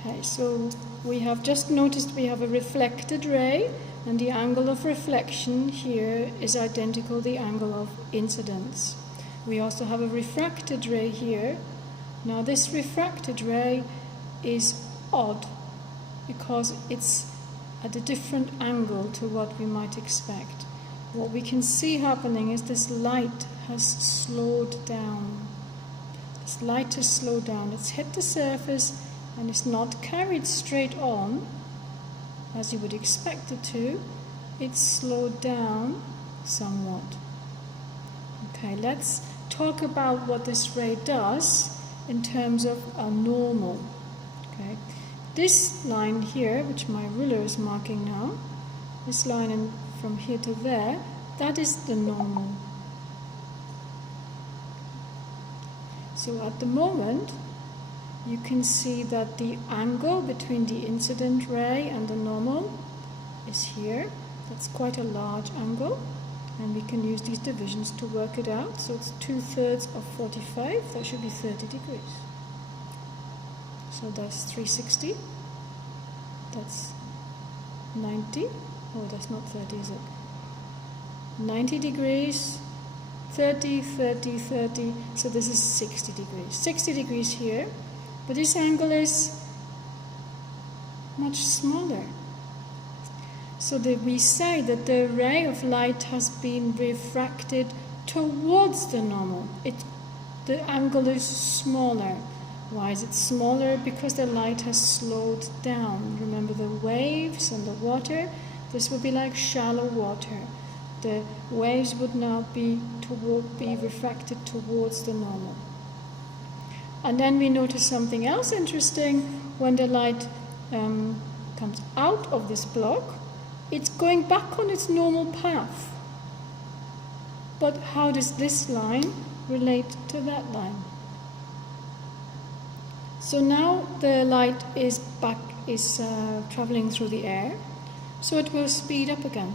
Okay, so we have just noticed we have a reflected ray, and the angle of reflection here is identical to the angle of incidence. We also have a refracted ray here. Now this refracted ray is odd because it's at a different angle to what we might expect. What we can see happening is this light has slowed down. This light has slowed down. It's hit the surface and it's not carried straight on as you would expect it to. It's slowed down somewhat. Okay, let's talk about what this ray does in terms of a normal. Okay, this line here, which my ruler is marking now, this line from here to there, that is the normal. So at the moment, you can see that the angle between the incident ray and the normal is here. That's quite a large angle, and we can use these divisions to work it out. So it's 2/3 of 45, that should be 30 degrees. So that's 360, that's 90, oh that's not 30 is it? 90 degrees, 30, 30, 30, so this is 60 degrees. 60 degrees here, but this angle is much smaller. So that we say that the ray of light has been refracted towards the normal. The angle is smaller. Why is it smaller? Because the light has slowed down. Remember the waves and the water? This would be like shallow water. The waves would now be refracted towards the normal. And then we notice something else interesting. When the light comes out of this block, it's going back on its normal path. But how does this line relate to that line? So now the light is traveling through the air, so it will speed up again.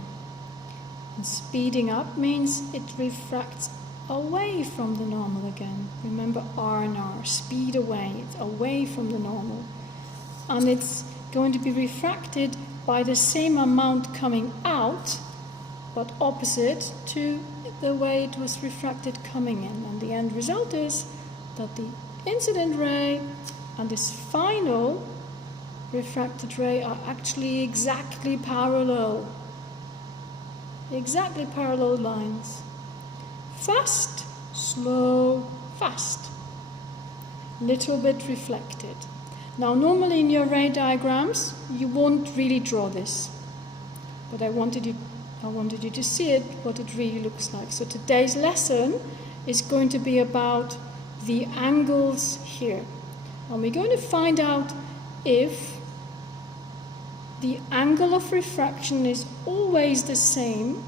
And speeding up means it refracts away from the normal again. Remember R and R, speed away, it's away from the normal. And it's going to be refracted by the same amount coming out, but opposite to the way it was refracted coming in. And the end result is that the incident ray and this final refracted ray are actually exactly parallel. Exactly parallel lines. Fast, slow, fast. Little bit reflected. Now normally in your ray diagrams you won't really draw this, but I wanted you to see it, what it really looks like. So today's lesson is going to be about the angles here, and we're going to find out if the angle of refraction is always the same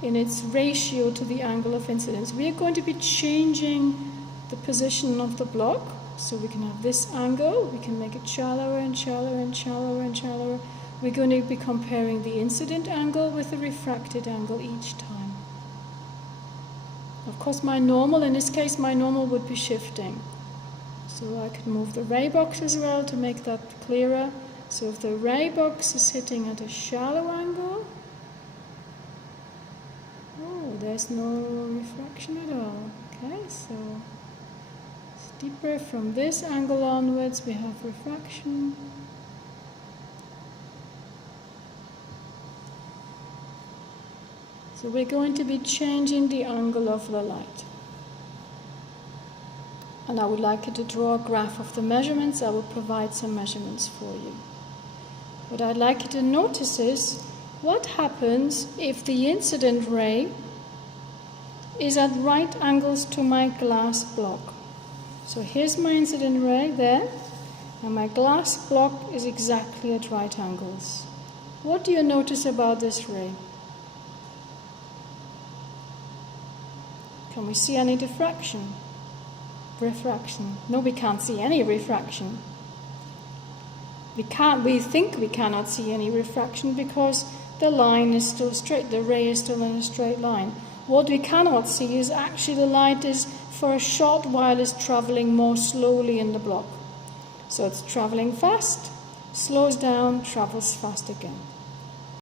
in its ratio to the angle of incidence. We are going to be changing the position of the block, so we can have this angle, we can make it shallower and shallower and shallower and shallower. We're going to be comparing the incident angle with the refracted angle each time. Of course my normal, in this case my normal would be shifting. So I could move the ray box as well to make that clearer. So if the ray box is hitting at a shallow angle, oh, there's no refraction at all. Okay, so it's deeper. From this angle onwards we have refraction. So we're going to be changing the angle of the light. And I would like you to draw a graph of the measurements. I will provide some measurements for you. What I'd like you to notice is what happens if the incident ray is at right angles to my glass block. So here's my incident ray there, and my glass block is exactly at right angles. What do you notice about this ray? Can we see any diffraction? Refraction? No, we can't see any refraction. We think we cannot see any refraction because the line is still straight, the ray is still in a straight line. What we cannot see is actually the light is for a short while is traveling more slowly in the block. So it's traveling fast, slows down, travels fast again.